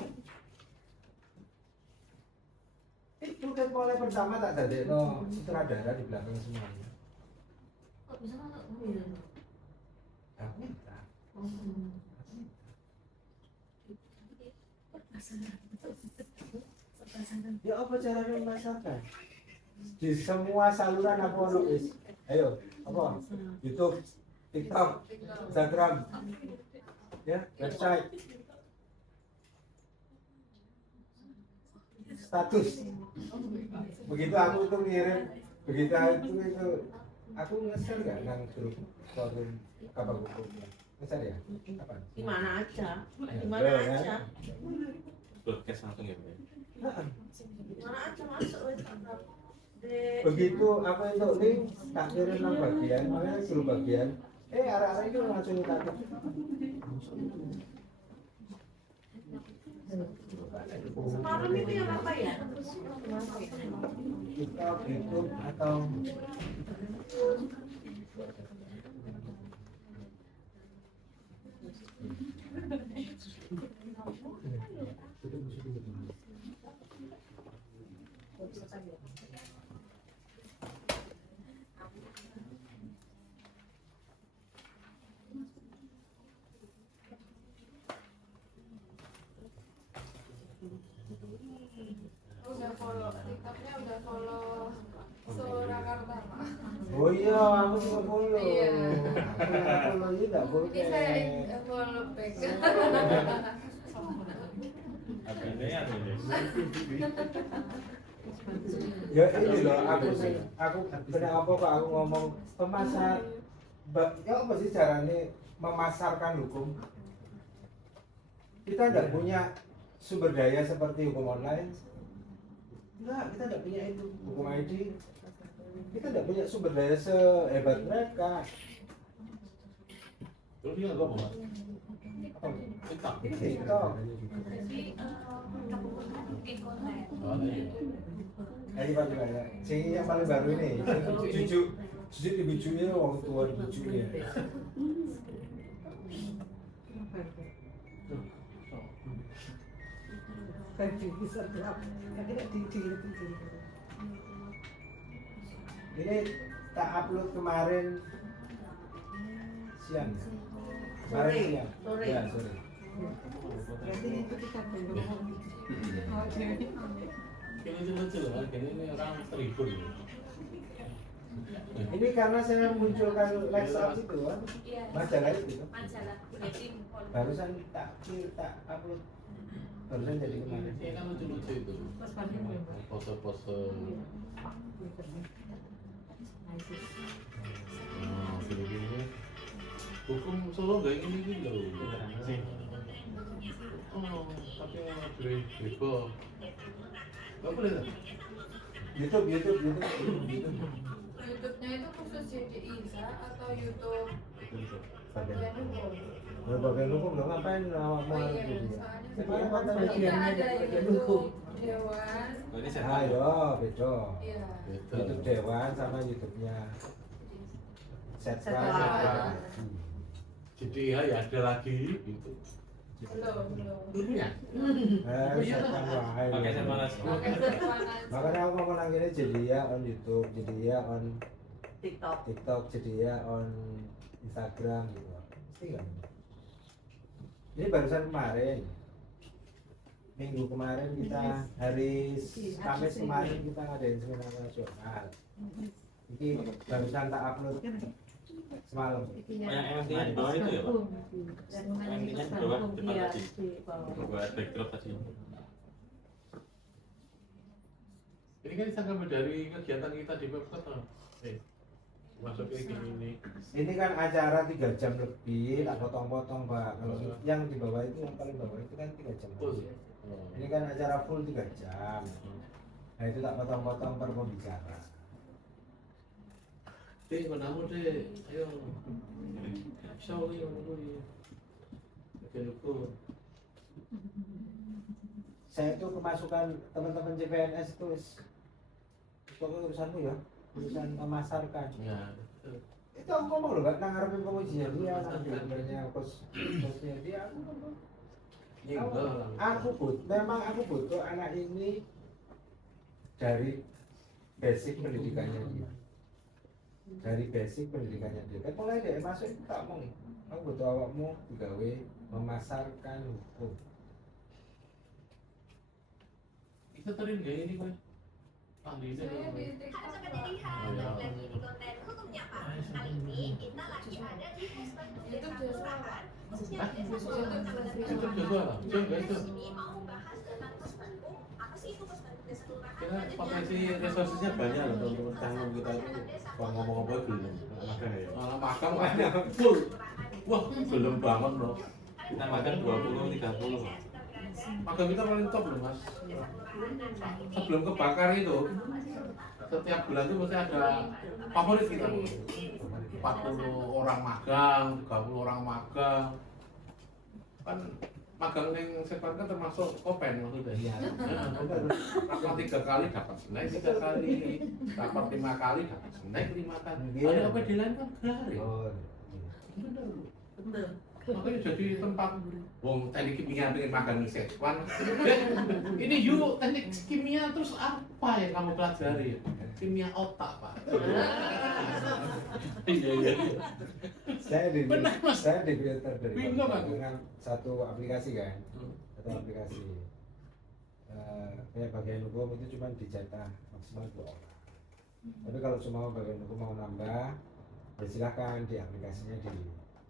Itu kan mulai pertama tak dadekno sutradara di belakang semuanya. Kok bisa masuk? Aku minta. Ya apa caranya memasarkan? Di semua saluran apa ono wis? Ayo, apa? YouTube, TikTok, Instagram, ya, website, status. Begitu aku itu ngirim, begitu aku nge-share nggak nang grup forum kabar hukum? Nge-share ya? Kapan? Di mana aja, Ya, di mana betul, kan? aja, Broadcast langsung ya Pak. di mana aja masuk wes. Begitu apa itu link tak kirim nang bagian, makanya suruh bagian. Arah-arah itu langsung tak Semalam itu yang apa ya? TikTok, YouTube atau Udah follow TikToknya, udah follow Surakarta Pak. oh iya, aku juga follow. Iya. Aku follow ini nggak boleh. Ini saya follow back. Ada ini. Ya ini loh, aku kenapa kok aku ngomong pemasar, ya apa sih caranya memasarkan hukum? Kita tidak punya sumber daya seperti hukum online. Enggak, kita tidak punya itu. Hukum ID, kita tidak punya sumber daya sehebat mereka. Terus dia nggak mau? Kita. Ini TikTok. Jadi kebutuhan bikin konten. Oh, iya. Ini Pak juga ya. Yang paling baru ini, cucu dibujunya orang tua dibujunya. Ini tak upload kemarin siang. Kemarin siang. Sore. Ya, sore. Kini kecil lah, kini ini orang terhibur. Ini karena saya munculkan Lexus itu kan, Iya. majalah itu. Majalah Jatim Pol. Barusan tak upload. Barusan jadi kemarin. Ini kan lucu-lucu itu. Pose-pose. Nah, gini-gini. Hukum Solo nggak ini loh. Oh, tapi bego. Nggak boleh kan? YouTube. YouTube-nya itu khusus jadi Isa atau YouTube Bagian bagian hukum? berbagai hukum dong, ngapain awak mau Oh iya, gitu ya? soalnya Apa kita bagiannya ada YouTube Dewan. Oh, ini saya Ayo, beda. Iya. YouTube Dewan sama YouTube-nya Setra. Setra. Jadi ya ada lagi gitu. Belum. Ya. Setra wahai. pakai sama nasi. Makanya aku mau nang ini jadi ya on YouTube, jadi ya on TikTok. TikTok, jadi ya on Instagram gitu. Pasti kan? Ini barusan kemarin. Minggu kemarin kita hari Kamis kemarin kita ngadain seminar nasional. Ini barusan tak upload semalam. Yang MT-nya di bawah itu ya Pak? MT-nya di bawah, depan tadi. Buat backdrop tadi. Ini kan disangka dari kegiatan kita di Pemkot. Masuk kayak gini. Ini kan acara 3 jam lebih, tak potong-potong Pak. Kalau yang di bawah itu, yang paling bawah itu kan 3 jam Full. lebih. Ini kan acara full 3 jam. Nah itu tak potong-potong per pembicara. Dek, menamu dek, ayo. Show nih, oke, hukum. Saya itu kemasukan teman-teman CPNS itu pokoknya urusanmu ya, urusan memasarkan. Ya, betul. Itu aku ngomong loh, nggak ngarepin pengujian dia, gambarnya kosnya dia. Aku ngomong, Ini enggak lah. memang aku butuh anak ini dari basic pendidikannya dia. Dari basic pendidikannya dia. Kan mulai dari masuk itu tak ngomong, aku butuh awakmu digawe memasarkan hukum. Kita tadi nggak ini kan? Ahli ini. Saya di TikTok Pak. Itu Joshua Pak. Itu juga lah, coba itu. Kita potensi resourcesnya banyak loh untuk tanggung kita itu. Kalau ngomong apa belum? Makan ya. Malah makan banyak full. Wah, belum banget loh. Kita makan 20-30. Makan kita paling top loh mas. Sebelum kebakar itu, setiap bulan itu mesti ada favorit kita. 40 orang magang, 30 orang magang. Kan magang yang sekarang kan termasuk kopen maksudnya. Iya. Rapat 3 kali dapat snack 3 kali, rapat 5 kali dapat snack 5 kali. Iya. Ada apa di lain kan gratis. Oh, Bener. Bener. Makanya jadi tempat wong teknik kimia pengen magang di sekwan. Ini yuk teknik kimia terus apa yang kamu pelajari? Kimia otak pak. Iya iya. saya di Benar, Mas. saya di filter dari Bingung aku. dengan satu aplikasi kan, satu aplikasi. Kayak bagian hukum itu cuma dicetak maksimal 2 orang. Tapi kalau semua bagian hukum mau nambah, ya silahkan di aplikasinya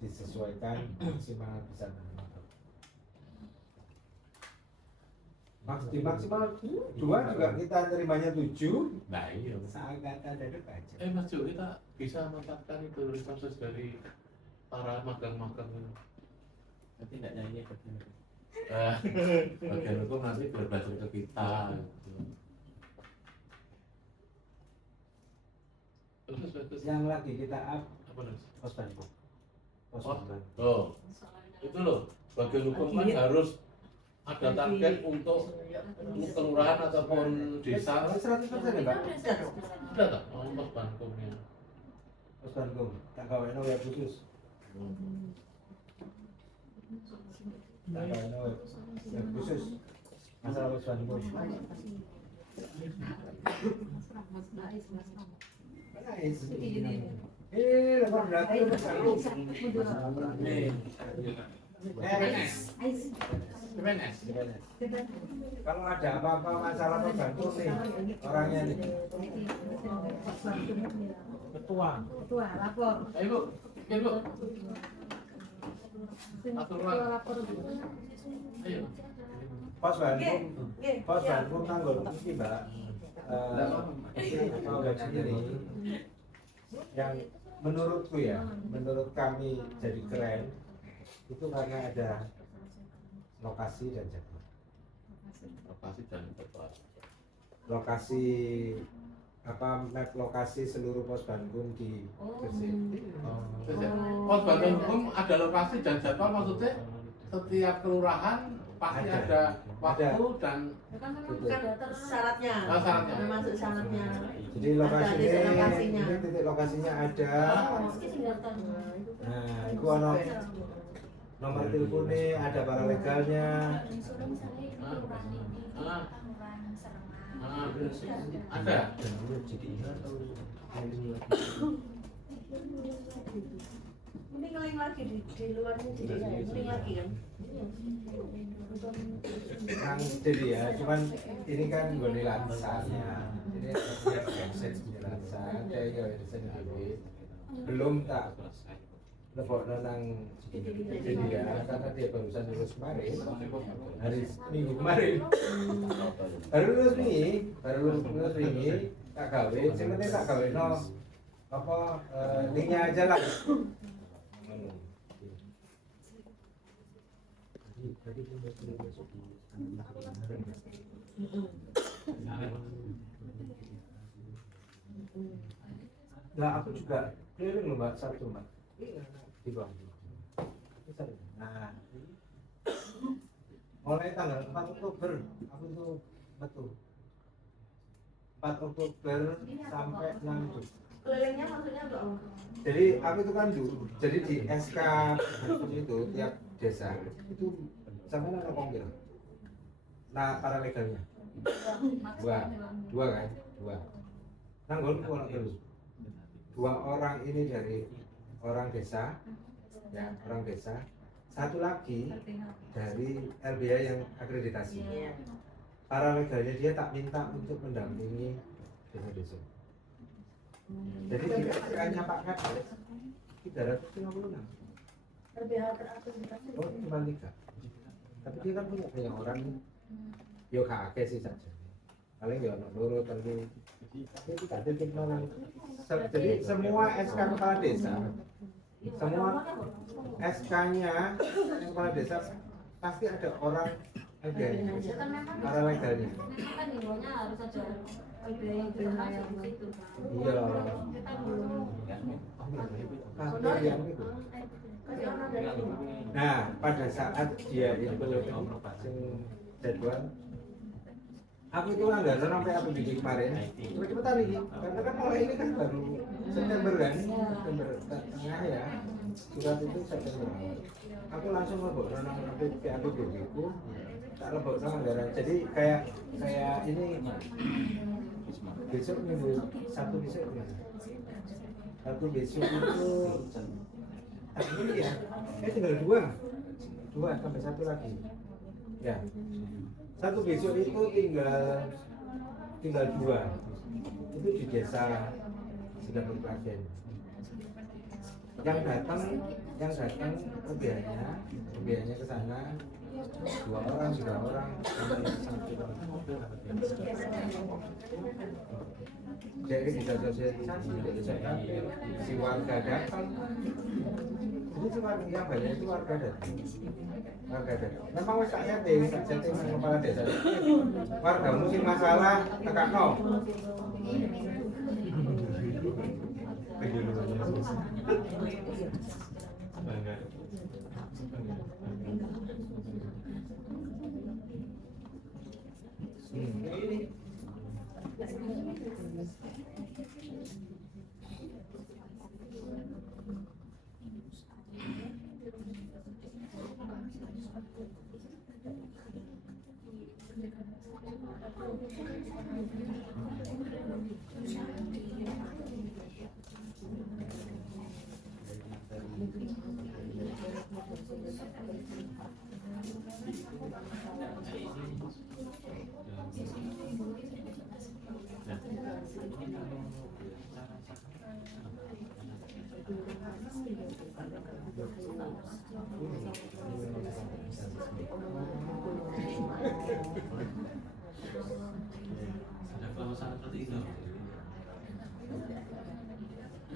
disesuaikan maksimal bisa 6 orang. Maksimal 2 juga kita terimanya 7. Nah iya. Sangat ada baca. Mas Jo, kita bisa mendapatkan itu resources dari para magang-magang ini. Nanti tidak nyanyi Bagian hukum nanti berbagi ke kita. Terus. Yang lagi kita up Apa nih? pos bantu. Oh, itu loh. Bagian hukum kan harus ada target untuk kelurahan ataupun desa. 100% ya, Mbak? Sudah tak? Oh, pos bantunya. Pos bantu. Tak kawin web khusus. Tak kawin web khusus. Masalah pos bantu. Nice. Lepor berarti PNS. Kalau ada apa-apa masalah pembantu nih orangnya nih. Ketua lapor. Ayo Bu, aturan. Ayo. Pos bantu tanggung ini Mbak. Gajinya nih yang menurutku ya, menurut kami jadi keren itu karena ada lokasi dan jadwal. Lokasi map lokasi seluruh pos Bandung di Gresik. Pos Bandung hukum ada lokasi dan jadwal, maksudnya setiap kelurahan pasti ada waktu dan Kan syaratnya. Syaratnya. Termasuk syaratnya. Jadi lokasi Ada titik lokasinya. ini titik lokasinya ada. Nah, itu ono nomor teleponnya, ada paralegalnya. Ada. Ini ngeling lagi di luarnya jadi ngeling lagi kan. Jadi ya, cuman ini kan gue lansanya. Ini website di lansan, kayak belum tak lepok nang jadi ya, karena dia barusan lulus kemarin, hari minggu kemarin, baru lulus ini, tak gawe, sebenarnya tak gawe no apa linknya aja lah. Nah, aku juga keliling loh Mbak, Sabtu Mbak. Di bawah. Nah, mulai tanggal 4 Oktober aku tuh betul 4 Oktober sampai 6 Oktober. Kelilingnya maksudnya untuk apa? Jadi aku itu kan dulu, jadi di SK itu tiap desa itu sama nama kongkir. Nah, para legalnya dua kan, dua. Nanggon orang terus. 2 orang ini dari orang desa, ya orang desa. 1 lagi dari LBH yang akreditasi. Para legalnya dia tak minta untuk mendampingi desa-desa. Jadi di SK-nya Pak Kades 356. LBH terakreditasi. Oh, cuma 3. Tapi dia kan punya banyak orang. Yo kakek sih saja. Paling ya ono loro tapi itu tak titik mana. Jadi semua SK kepala desa, semua SK-nya kepala desa pasti ada orang LBH, para legalnya. Kan himbauannya harus ada LBH yang termasuk di situ. Iya. Kakek yang itu. Nah, pada saat dia itu jadwal, aku itu anggaran sampai aku bikin kemarin, cepet-cepetan nih, karena kan mulai ini kan baru September kan, September tengah ya, surat itu September. Aku langsung lebok nang aku begitu, tak lebok nang anggaran. Jadi kayak ini besok minggu Sabtu besok ya. Sabtu besok itu ini ya, tinggal 2 sampai 1 lagi. Ya, 1 besok itu tinggal 2. Itu di desa Sidapur Klaten. Yang datang LBH-nya ke sana 2 orang 3 orang sama yang satu orang. Jadi bisa sosialisasi dari saya si warga datang. Jadi si warga yang banyak itu warga datang. Memang wis tak setting sama kepala desa. Warga musim masalah tekakno. Ada kelausan seperti itu.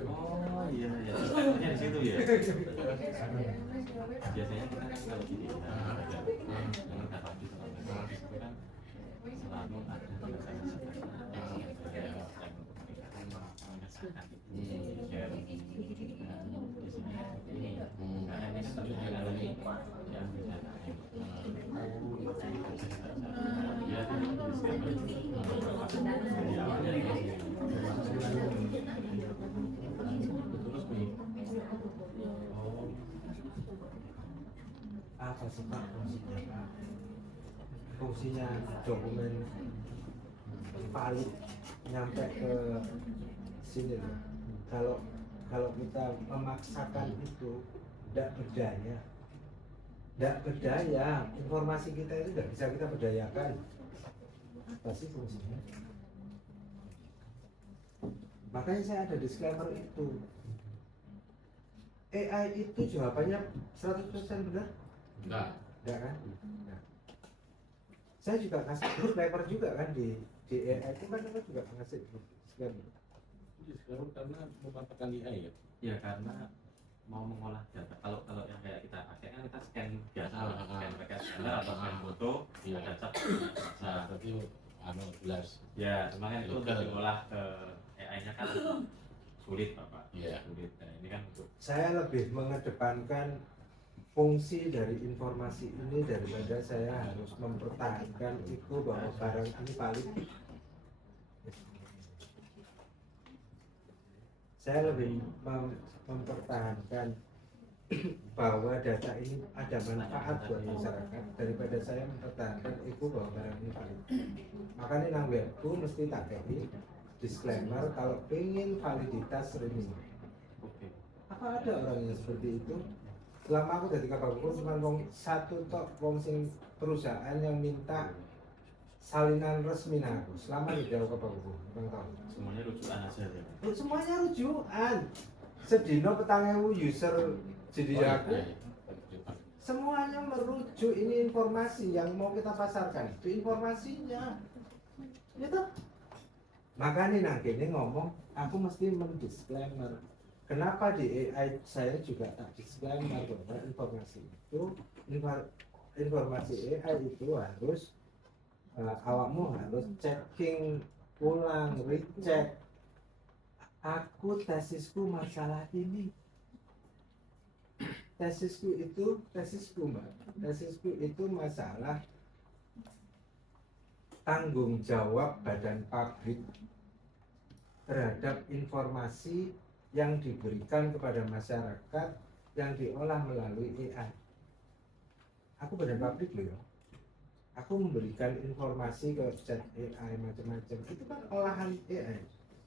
Oh iya ya, contohnya di situ ya. Biasanya kita kan kalau gini, kalau dapat di itu kan selalu ada apa sih Pak fungsinya? Fungsinya dokumen valid nyampe ke sini loh. Kalau kita memaksakan itu tidak berdaya, informasi kita itu tidak bisa kita berdayakan. Apa sih fungsinya? Makanya saya ada disclaimer itu. AI itu jawabannya 100% benar? Enggak kan? Nah. Saya juga kasih disclaimer juga kan di AI itu kan kita juga ngasih disclaimer. Disclaimer karena memanfaatkan AI ya? Ya karena mau mengolah data. Kalau yang kayak kita pakai kan kita scan biasa, scan pakai scanner atau scan foto, ada cap. Nah, tapi jelas. Ya, cuma kan itu untuk diolah ke AI-nya kan sulit Bapak. Iya. Sulit. Nah, ini kan untuk Saya lebih mengedepankan fungsi dari informasi ini daripada saya harus mempertahankan itu bahwa barang ini valid. Saya lebih mempertahankan bahwa data ini ada manfaat buat masyarakat daripada saya mempertahankan itu bahwa barang ini valid. Makanya nang webku mesti tak kayak disclaimer kalau pengen validitas streaming. Apa ada orang yang seperti itu? Selama aku dari Kabupaten cuma satu tok wong sing perusahaan yang minta salinan resmi aku selama di Jawa Kabupaten, bang tahu. semuanya rujukan aja ya. Semuanya rujukan. Sedino 4.000 user jadi aku. Semuanya merujuk ini informasi yang mau kita pasarkan. Itu informasinya. Gitu. Makanya nanti ini ngomong, aku mesti mendisclaimer. Kenapa di AI saya juga tak disclaimer bahwa informasi AI itu harus awakmu harus checking ulang, recheck. Aku tesisku masalah ini. Tesisku mbak. Tesisku itu masalah tanggung jawab badan pabrik terhadap informasi yang diberikan kepada masyarakat yang diolah melalui AI. Aku badan pabrik loh ya. Aku memberikan informasi ke chat AI macam-macam. Itu kan olahan AI.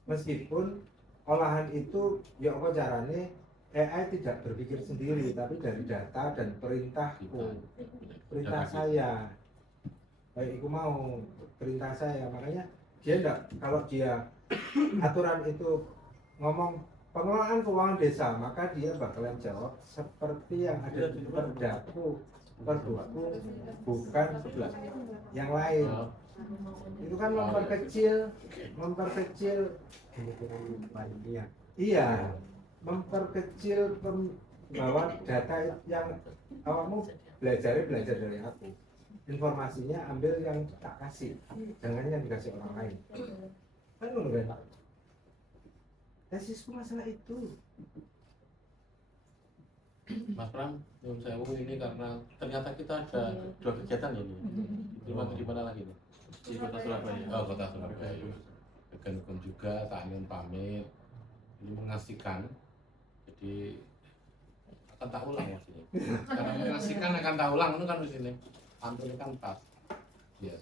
Meskipun olahan itu ya apa caranya AI tidak berpikir sendiri tapi dari data dan perintahku. Perintah saya. Baik aku mau perintah saya. Makanya dia enggak, kalau dia aturan itu ngomong pengelolaan keuangan desa, maka dia bakalan jawab seperti yang ada di Perdaku. per buku, bukan yang lain. Itu kan memperkecil panitia. iya, memperkecil pembawa data yang awakmu belajar dari aku. Informasinya ambil yang tak kasih, jangan yang dikasih orang lain. Kan ngono kan? Tesisku masalah itu. Mas Pram, yang saya ngomong ini karena ternyata kita ada 2 kegiatan ya ini. Di mana lagi nih? Di kota Surabaya. Oh, kota Surabaya. Rekan hukum juga, tak ingin pamit. Ini mengasihkan. Jadi akan tak ulang ya sini. Karena mengasihkan akan tak ulang itu kan di sini. Pantun kan pas. Iya.